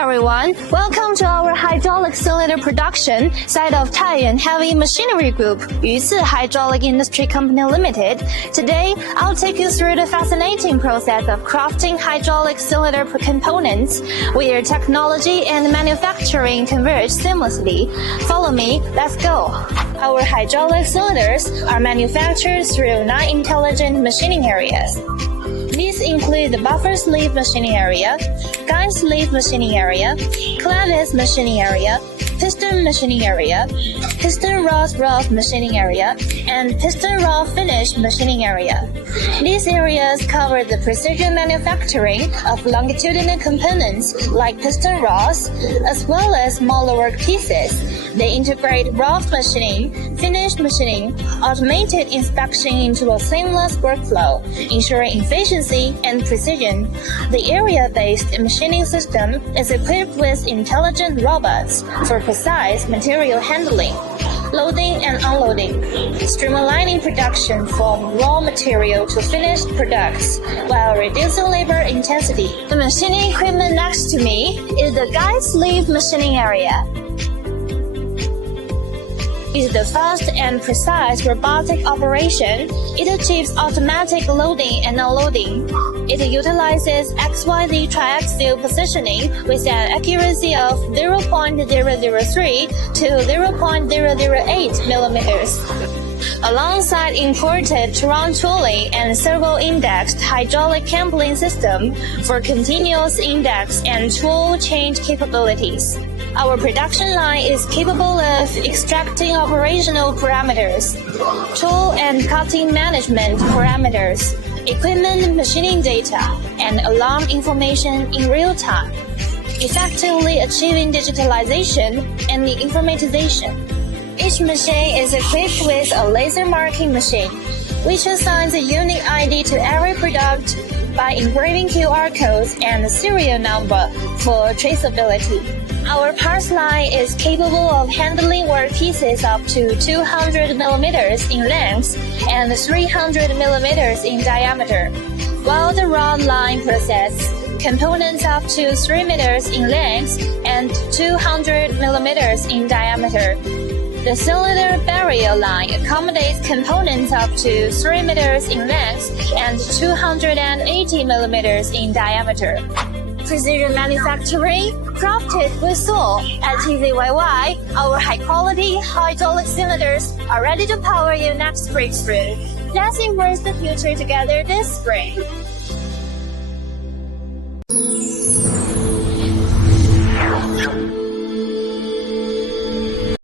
everyone, welcome to our hydraulic cylinder production site of Taiyuan Heavy Machinery Group, Yuci Hydraulic Industry Company Limited. Today, I'll take you through the fascinating process of crafting hydraulic cylinder components, where technology and manufacturing converge seamlessly. Follow me, let's go. Our hydraulic cylinders are manufactured through 9 intelligent machining areas. These include the buffer sleeve machining area, guide sleeve machining area, clevis machining area, piston machining area, piston rod rough machining area, and piston rod finish machining area. These areas cover the precision manufacturing of longitudinal components like piston rods, as well as smaller work pieces. They integrate rough machining, finish machining, automated inspection into a seamless workflow, ensuring efficiency and precision. The area-based machining system is equipped with intelligent robots for precise material handling, loading and unloading, streamlining production from raw material to finished products while reducing labor intensity. The machining equipment next to me is the guide sleeve machining area. Is the fast and precise robotic operation. It achieves automatic loading and unloading. It utilizes XYZ triaxial positioning with an accuracy of 0.003 to 0.008 millimeters. Alongside imported Taiyuan tooling and servo-indexed hydraulic coupling system for continuous index and tool change capabilities. Our production line is capable of extracting operational parameters, tool and cutting management parameters, equipment machining data, and alarm information in real time, effectively achieving digitalization and informatization. Each machine is equipped with a laser marking machine, which assigns a unique ID to every product by engraving QR codes and a serial number for traceability. Our parts line is capable of handling work pieces up to 200 millimeters in length and 300 millimeters in diameter, while the rod line processes components up to 3 meters in length and 200 millimeters in diameter. The cylinder barrier line accommodates components up to 3 meters in length and 280 millimeters in diameter. Precision manufacturing, crafted with soul. At TZYY, our high-quality hydraulic cylinders are ready to power your next breakthrough. Let's embrace the future together this spring.